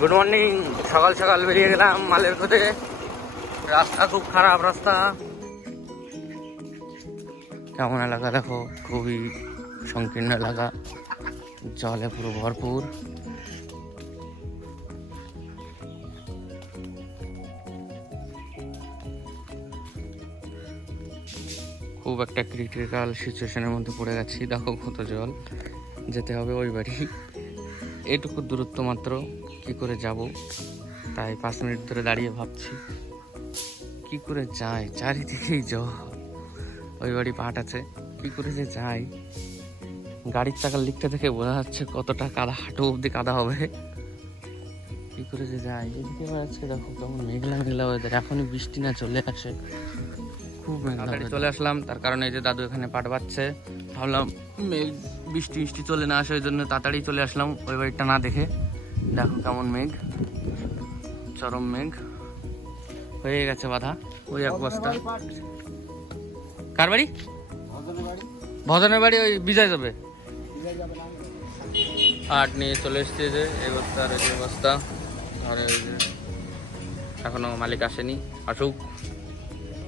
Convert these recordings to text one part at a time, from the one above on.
Good morning সকাল সকাল বেরিয়ে গেলাম মালের খোঁজে। রাস্তা খুব খারাপ রাস্তা। কেমন এলাকা দেখো? খুবই সংকীর্ণ এলাকা। জলে পুরো ভরপুর। খুব একটা ক্রিটিক্যাল সিচুয়েশনের মধ্যে পড়ে গেছি। দেখো কত জল। যেতে হবে ওই বাড়ি। এটুকু দূরত্ব মাত্র কি করে যাব? তাই পাঁচ মিনিট ধরে দাঁড়িয়ে ভাবছি কি করে যাই? চারিদিকেই জল। ওই বাড়ি পাট আছে কি করে যে যাই? গাড়ির চাকার লিখতে থেকে বোঝা যাচ্ছে কতটা কাদা হাঁটু অব্দি কাদা হবে। কি করে যে যাই? এদিকে আজকে দেখো কেমন মেঘলা মেঘলা ওয়েদার এখনই বৃষ্টি না চলে আসে। খুব মেঘলা চলে আসলাম তার কারণে এই যে দাদু এখানে পাট বাচ্ছে ভাবলাম মেঘ বৃষ্টি বৃষ্টি চলে না আসে ওই জন্য তাড়াতাড়ি চলে আসলাম। ওই বাড়িটা না দেখে। দেখো কেমন মেঘ। চরম মেঘ। হয়ে গেছে বাধা। ওই এক বস্তা। কার বাড়ি? ভজনের বাড়ি ওই বিজয় যাবে। আট নিয়ে চলে এসছে যে, এই বস্তা আর এই বস্তা। যে এখনও মালিক আসেনি, আসুক।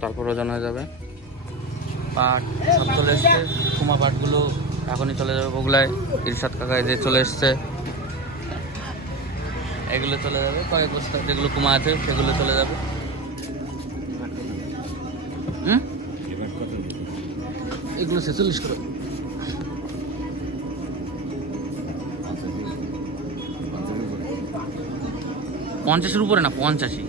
তারপর ওজন হয়ে যাবে। পাট সব চলে এসছে। কুমা পাটগুলো এখনই চলে যাবে বগুলায় ইরশাদ কাকায় যে চলে এসছে। এগুলো চলে যাবে, কয়েক বস্তা যেগুলো কুমা আছে সেগুলো চলে যাবে। এগুলো ছেচল্লিশ করে। পঞ্চাশের উপরে না পঞ্চাশি